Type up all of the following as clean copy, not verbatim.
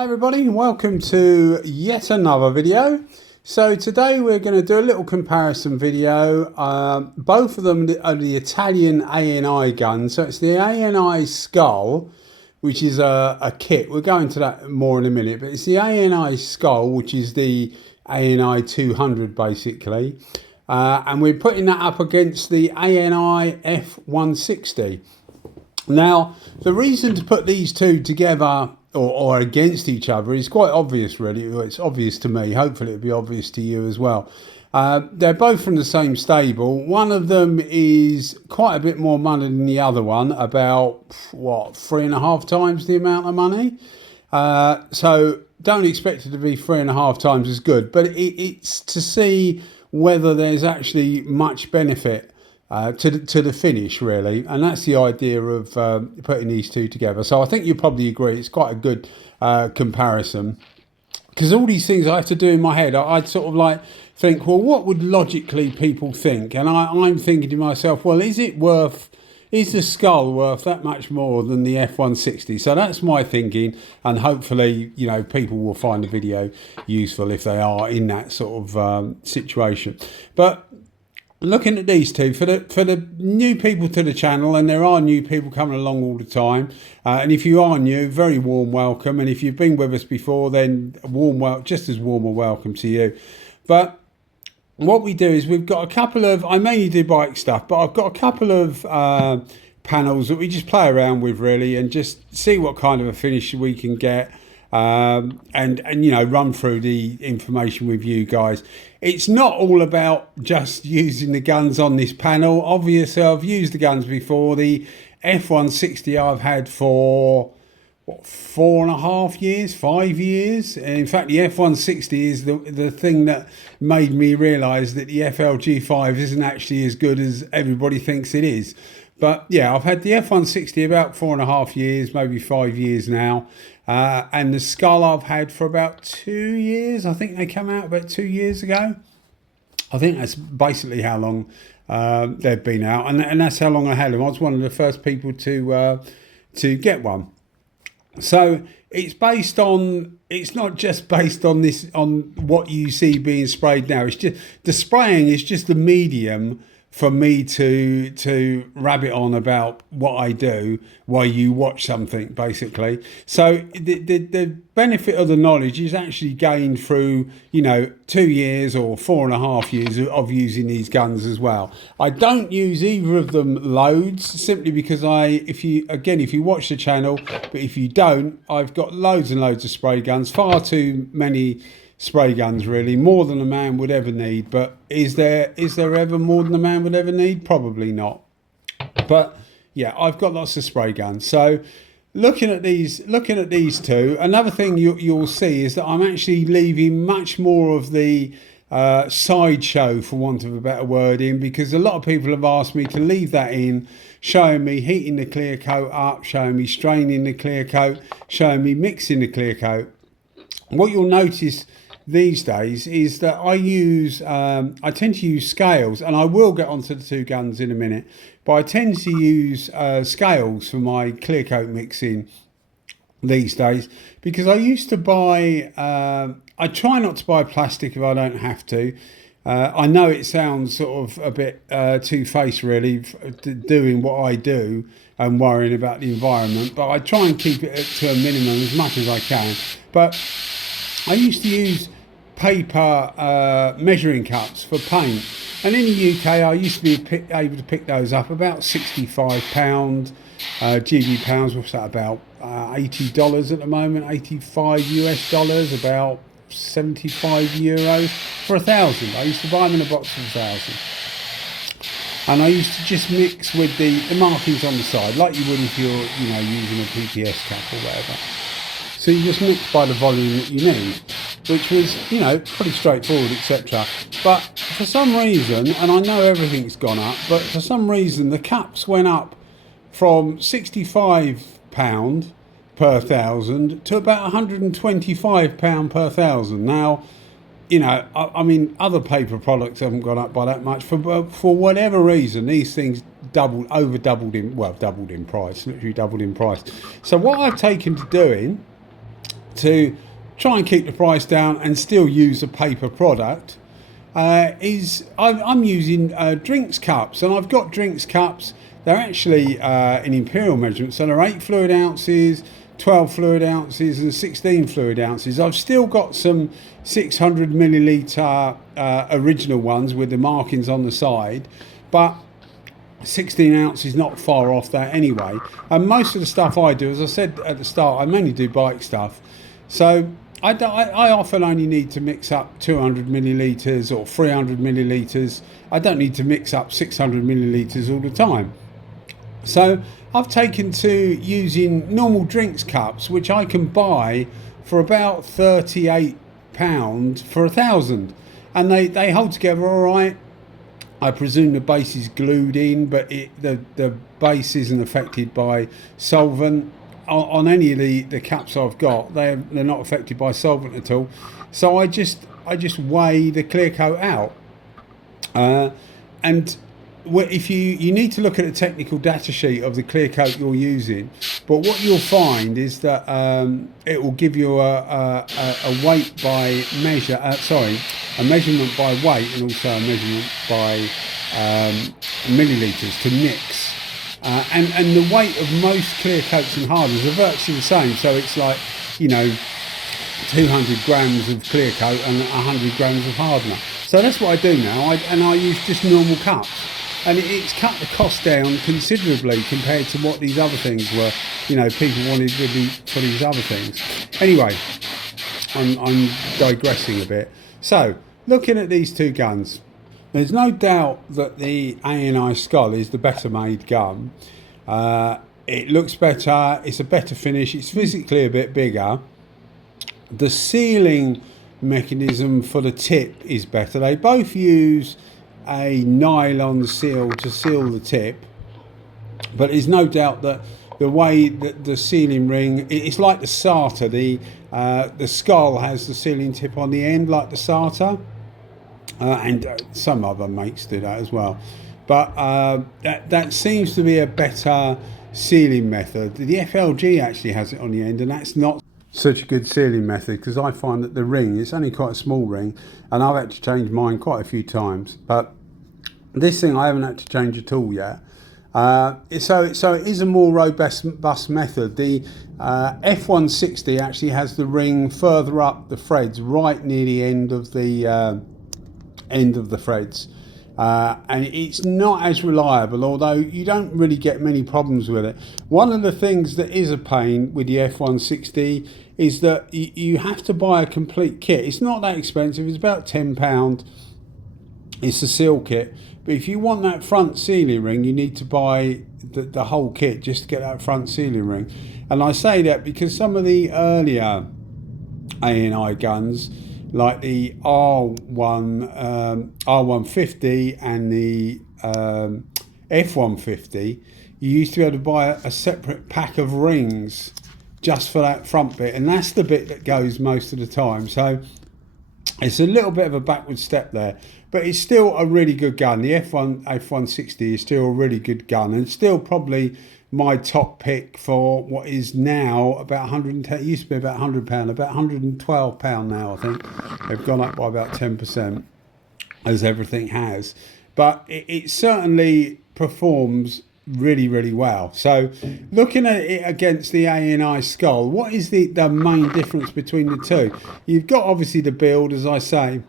Hi everybody, welcome to yet another video. So today we're going to do a little comparison video. Both of them are the Italian ANI guns. So it's the ANI Skull, which is a kit. We'll go into that more in a minute, but it's the ANI Skull, which is the ANI 200 basically. And we're putting that up against the ANI F160. Now, the reason to put these two together or against each other is quite obvious, really. It's obvious to me. Hopefully it'll be obvious to you as well. They're both from the same stable. One of them is quite a bit more money than the other one, about, 3.5 times the amount of money. So don't expect it to be 3.5 times as good, but it's to see whether there's actually much benefit to the finish, really, and that's the idea of putting these two together. So I think you probably agree it's quite a good comparison, because all these things I have to do in my head, I'd sort of like think, well, what would logically people think? And I'm thinking to myself, well, is the Skull worth that much more than the F160? So that's my thinking, and hopefully, you know, people will find the video useful if they are in that sort of situation. But looking at these two, for the new people to the channel, and there are new people coming along all the time, and if you are new, very warm welcome, and if you've been with us before, then just as warm a welcome to you. But what we do is we've got a couple of, I mainly do bike stuff, but I've got a couple of panels that we just play around with, really, and just see what kind of a finish we can get. And you know, run through the information with you guys. It's not all about just using the guns on this panel. Obviously, I've used the guns before. The F160 I've had for 4.5 years, 5 years. In fact, the F160 is the thing that made me realise that the FLG5 isn't actually as good as everybody thinks it is. But yeah, I've had the F160 about 4.5 years, maybe 5 years now. And the Skull I've had for about 2 years. I think they came out about 2 years ago. I think that's basically how long they've been out. And that's how long I had them. I was one of the first people to get one. So it's not just based on what you see being sprayed now. It's just the spraying is just the medium for me to rabbit on about what I do while you watch something, basically. So the benefit of the knowledge is actually gained through, you know, 2 years or 4.5 years of using these guns as well. I don't use either of them loads, simply because if you watch the channel, but if you don't, I've got loads and loads of spray guns, far too many spray guns, really, more than a man would ever need. But is there ever more than a man would ever need? Probably not. But yeah, I've got lots of spray guns. So looking at these two, another thing you'll see is that I'm actually leaving much more of the sideshow, for want of a better word, in, because a lot of people have asked me to leave that in, showing me heating the clear coat up, showing me straining the clear coat, showing me mixing the clear coat. What you'll notice these days is that I tend to use scales, and I will get onto the two guns in a minute, but I tend to use scales for my clear coat mixing these days, because I used to buy, I try not to buy plastic if I don't have to. I know it sounds sort of a bit two-faced, really, doing what I do and worrying about the environment, but I try and keep it to a minimum as much as I can. But I used to use paper measuring cups for paint, and in the UK I used to be able to pick those up about £65 GB pounds. What's that, about $80 at the moment, 85 US dollars, about 75 euros for 1,000. I used to buy them in a box for 1,000, and I used to just mix with the markings on the side, like you would if you're, you know, using a PPS cap or whatever. So you just mix by the volume that you need, which was, you know, pretty straightforward, etc. But for some reason, and I know everything's gone up, but for some reason the caps went up from £65 per 1,000 to about £125 per 1,000. Now, you know, I mean, other paper products haven't gone up by that much. For whatever reason, these things doubled in price, literally doubled in price. So what I've taken to to try and keep the price down and still use a paper product is I'm using drinks cups, and I've got drinks cups. They're actually in imperial measurements, so they're 8 fluid ounces, 12 fluid ounces and 16 fluid ounces. I've still got some 600 milliliter original ones with the markings on the side, but 16 ounce is not far off that anyway. And most of the stuff I do, as I said at the start, I mainly do bike stuff, so I often only need to mix up 200 millilitres or 300 millilitres. I don't need to mix up 600 millilitres all the time. So I've taken to using normal drinks cups, which I can buy for about £38 for 1,000, and they hold together all right. I presume the base is glued in, but the base isn't affected by solvent. On any of the caps I've got, they're not affected by solvent at all. So I just weigh the clear coat out, and if you need to look at a technical data sheet of the clear coat you're using, but what you'll find is that it will give you a weight by measure, a measurement by weight, and also a measurement by millilitres to mix. And the weight of most clear coats and hardeners are virtually the same. So it's like, 200 grams of clear coat and 100 grams of hardener. So that's what I do now. I use just normal cups. And it's cut the cost down considerably compared to what these other things were. People wanted really for these other things. Anyway, I'm digressing a bit. So, looking at these two guns, there's no doubt that the ANI Skull is the better made gun. It looks better, it's a better finish, it's physically a bit bigger. The sealing mechanism for the tip is better. They both use a nylon seal to seal the tip, but there's no doubt that the way that the sealing ring, it's like the SATA. The Skull has the sealing tip on the end like the SATA. And some other makes do that as well, but that seems to be a better sealing method. The FLG actually has it on the end, and that's not such a good sealing method, because I find that the ring, it's only quite a small ring, and I've had to change mine quite a few times, but this thing I haven't had to change at all yet. So it is a more robust method. The F160 actually has the ring further up the threads, right near the end of the threads, and it's not as reliable, although you don't really get many problems with it. One of the things that is a pain with the F160 is that you have to buy a complete kit. It's not that expensive, it's about £10. It's a seal kit, but if you want that front sealing ring, you need to buy the whole kit just to get that front sealing ring. And I say that because some of the earlier ANI guns, like the R150 and the F150, you used to be able to buy a separate pack of rings just for that front bit, and that's the bit that goes most of the time. So it's a little bit of a backward step there, but it's still a really good gun. The F160 is still a really good gun, and still probably my top pick for what is now about 110. It used to be about £100, about £112 now. I think they've gone up by about 10%, as everything has. But it certainly performs really, really well. So looking at it against the ANI Skull, what is the main difference between the two? You've got obviously the build, as I say.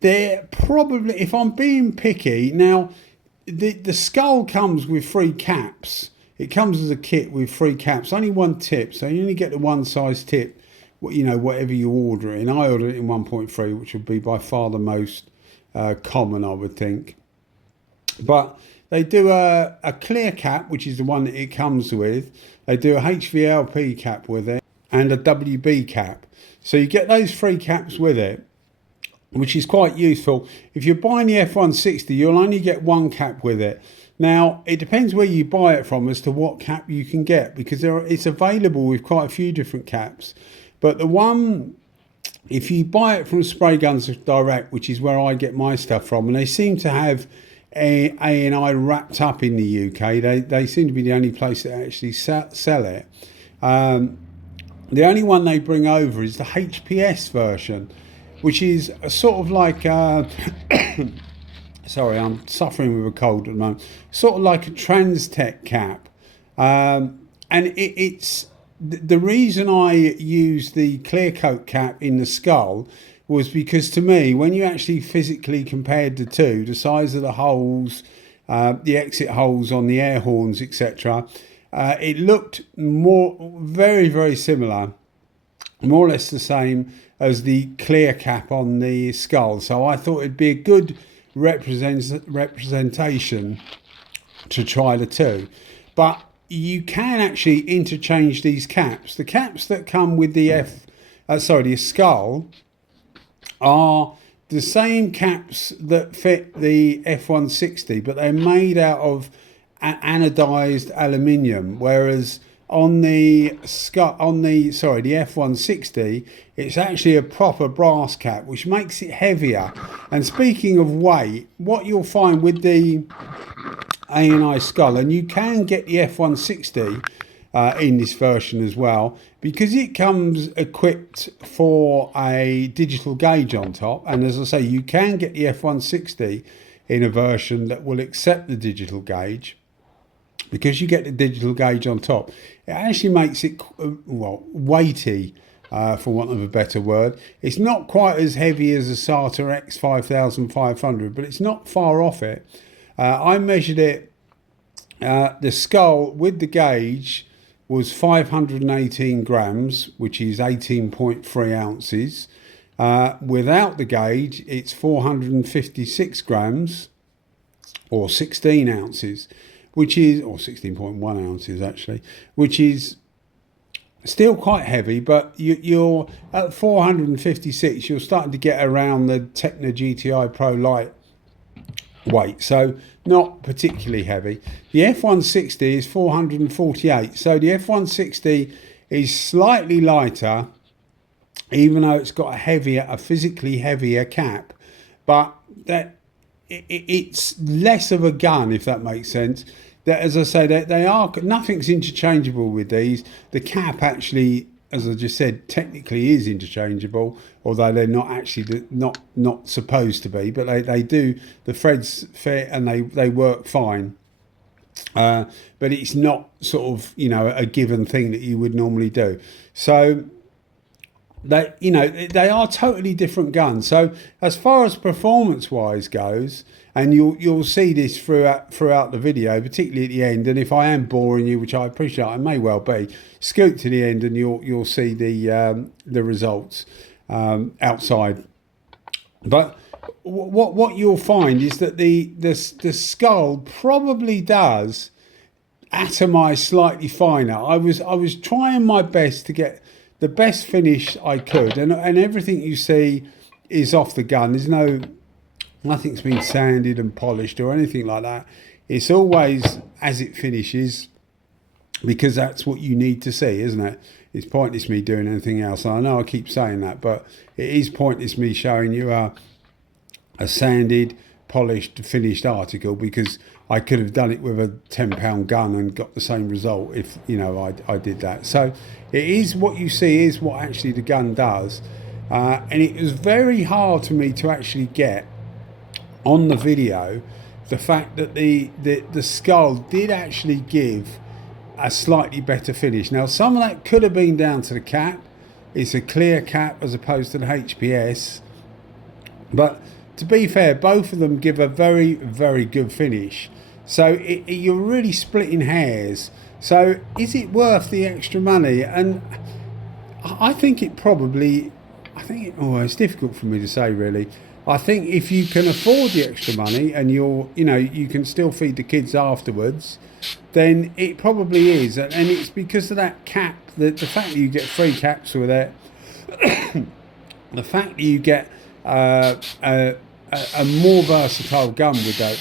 They're probably, if I'm being picky, now the Skull comes with 3 caps. It comes as a kit with 3 caps, only 1 tip, so you only get the 1 size tip, whatever you order it in. I ordered it in 1.3, which would be by far the most common, I would think. But they do a clear cap, which is the one that it comes with. They do a HVLP cap with it and a WB cap. So you get those 3 caps with it, which is quite useful. If you're buying the F160, you'll only get 1 cap with it. Now, it depends where you buy it from as to what cap you can get, because it's available with quite a few different caps. But the one, if you buy it from Spray Guns Direct, which is where I get my stuff from, and they seem to have ANI wrapped up in the UK. They seem to be the only place that actually sell it. The only one they bring over is the HPS version, which is a sort of like sorry, I'm suffering with a cold at the moment. Sort of like a Transtech cap, and it's the reason I use the clear coat cap in the Skull was because, to me, when you actually physically compared the two, the size of the holes, the exit holes on the air horns, etc., it looked very, very similar, more or less the same as the clear cap on the Skull. So I thought it'd be a good representation to try the two. But you can actually interchange these caps. The caps that come with the the Skull are the same caps that fit the F160, but they're made out of anodized aluminium, whereas on the F160, it's actually a proper brass cap, which makes it heavier. And speaking of weight, what you'll find with the ANI Skull, and you can get the F160 in this version as well, because it comes equipped for a digital gauge on top. And as I say, you can get the F160 in a version that will accept the digital gauge. Because you get the digital gauge on top, it actually makes it, well, weighty, for want of a better word. It's not quite as heavy as a SATA X5500, but it's not far off it. I measured it, the Skull with the gauge was 518 grams, which is 18.3 ounces. Without the gauge, it's 456 grams, or 16 ounces, which is, or 16.1 ounces actually, which is still quite heavy, but you're at 456, you're starting to get around the Tecna GTI Pro Lite weight, so not particularly heavy. The F160 is 448, so the F160 is slightly lighter, even though it's got a physically heavier cap, but that it's less of a gun, if that makes sense. That, as I say, they are, nothing's interchangeable with these. The cap actually, as I just said, technically is interchangeable, although they're not actually not supposed to be, but they do. The threads fit and they work fine. But it's not sort of, you know, a given thing that you would normally do. So they are totally different guns. So as far as performance wise goes, and you'll see this throughout the video, particularly at the end, and if I am boring you, which I appreciate, I may well be, scoot to the end and you'll see the results outside. But what you'll find is that the Skull probably does atomize slightly finer. I was trying my best to get the best finish I could, and everything you see is off the gun. There's nothing's been sanded and polished or anything like that. It's always as it finishes, because that's what you need to see, isn't it? It's pointless me doing anything else. And I know I keep saying that, but it is pointless me showing you a sanded, polished, finished article, because I could have done it with a £10 gun and got the same result if, you know, I did that. So it is what you see is what actually the gun does. And it was very hard for me to actually get on the video the fact that the Skull did actually give a slightly better finish. Now, some of that could have been down to the cap. It's a clear cap as opposed to the HPS. But to be fair, both of them give a very, very good finish. So you're really splitting hairs. So is it worth the extra money? And I think it probably, it's difficult for me to say really. I think if you can afford the extra money and you can still feed the kids afterwards, then it probably is. And it's because of that cap, the fact that you get free caps with it, the fact that you get a more versatile gun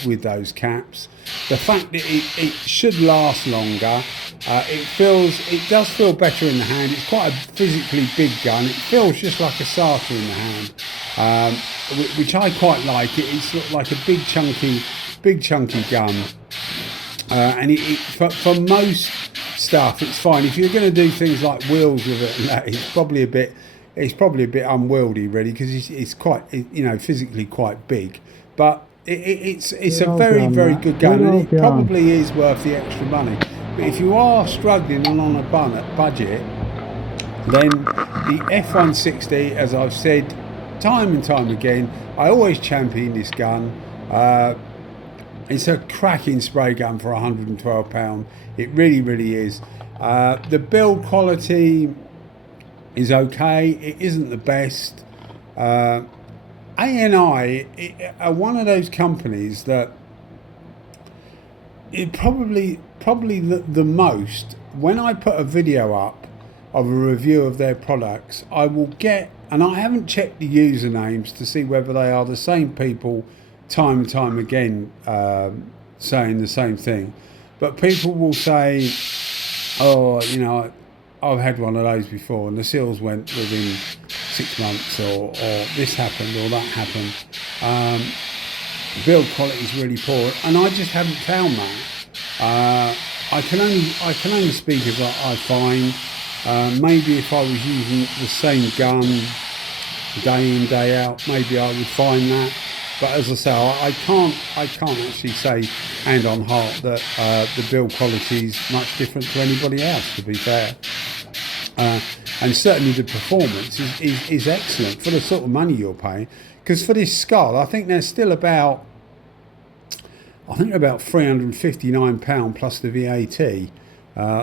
with those caps, the fact that it should last longer, it does feel better in the hand. It's quite a physically big gun. It feels just like a SATA in the hand, which I quite like. It's sort of like a big chunky gun, and for most stuff, it's fine. If you're going to do things like wheels with it and that, it's probably a bit unwieldy really, because it's quite, you know, physically quite big. But it's a very good gun, and it probably is worth the extra money. But if you are struggling and on a budget, then the F160, as I've said time and time again, I always champion this gun. It's a cracking spray gun for £112. It really is. The build quality is okay. It isn't the best. ANI are one of those companies that it probably the most, when I put a video up of a review of their products, I will get, and I haven't checked the usernames to see whether they are the same people time and time again saying the same thing, but people will say, oh, you know, I've had one of those before and the seals went within 6 months, or this happened or that happened. The build quality is really poor, and I just haven't found that. I can only speak of what I find. Maybe if I was using the same gun day in, day out, maybe I would find that. But as I say, I can't actually say hand on heart that the build quality is much different to anybody else, to be fair. And certainly the performance is excellent for the sort of money you're paying. Because for this skull, I think they're still about £359 plus the VAT.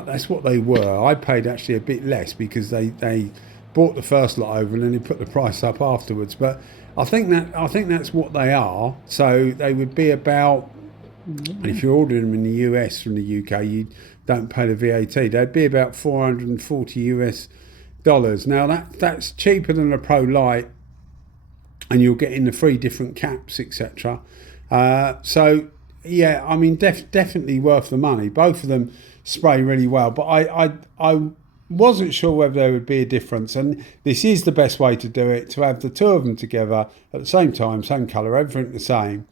That's what they were. I paid actually a bit less because they bought the first lot over and then they put the price up afterwards. But I think that's what they are. So they would be about, and if you're ordering them in the US from the UK, you don't pay the VAT. They'd be about $440 US. Now that's cheaper than a Pro Light, and you'll get in the 3 different caps, etc. So yeah, I mean, definitely worth the money. Both of them spray really well, but I wasn't sure whether there would be a difference, and this is the best way to do it, to have the two of them together at the same time, same colour, everything the same.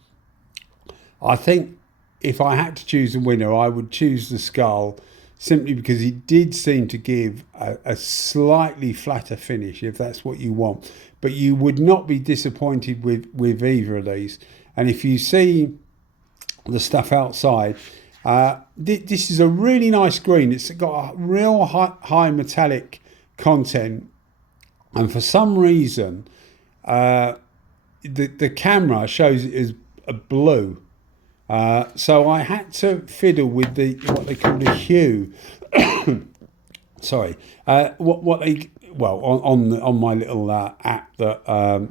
I think if I had to choose a winner, I would choose the skull, simply because it did seem to give a slightly flatter finish, if that's what you want. But you would not be disappointed with either of these. And if you see the stuff outside, this is a really nice green. It's got a real high metallic content, and for some reason the camera shows it as a blue. So I had to fiddle with what they call the hue. Sorry, on my little app that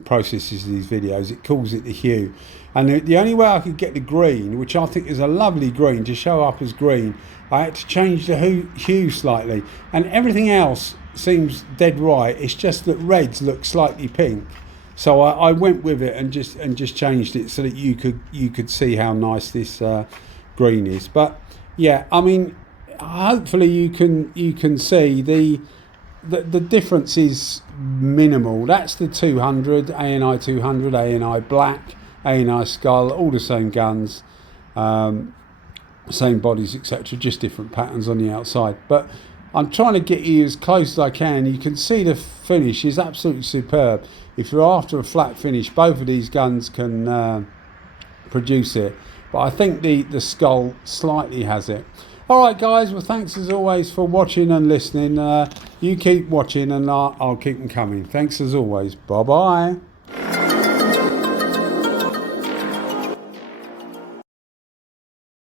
processes these videos, it calls it the hue. And the only way I could get the green, which I think is a lovely green, to show up as green, I had to change the hue slightly, and everything else seems dead right. It's just that reds look slightly pink. So I went with it and just changed it so that you could see how nice this green is. But yeah, I mean, hopefully you can see the difference is minimal. That's the 200, ANI 200, ANI black, ANI skull, all the same guns, same bodies, etc. Just different patterns on the outside. But I'm trying to get you as close as I can. You can see the finish is absolutely superb. If you're after a flat finish, both of these guns can produce it. But I think the skull slightly has it. All right, guys. Well, thanks as always for watching and listening. You keep watching and I'll keep them coming. Thanks as always. Bye-bye.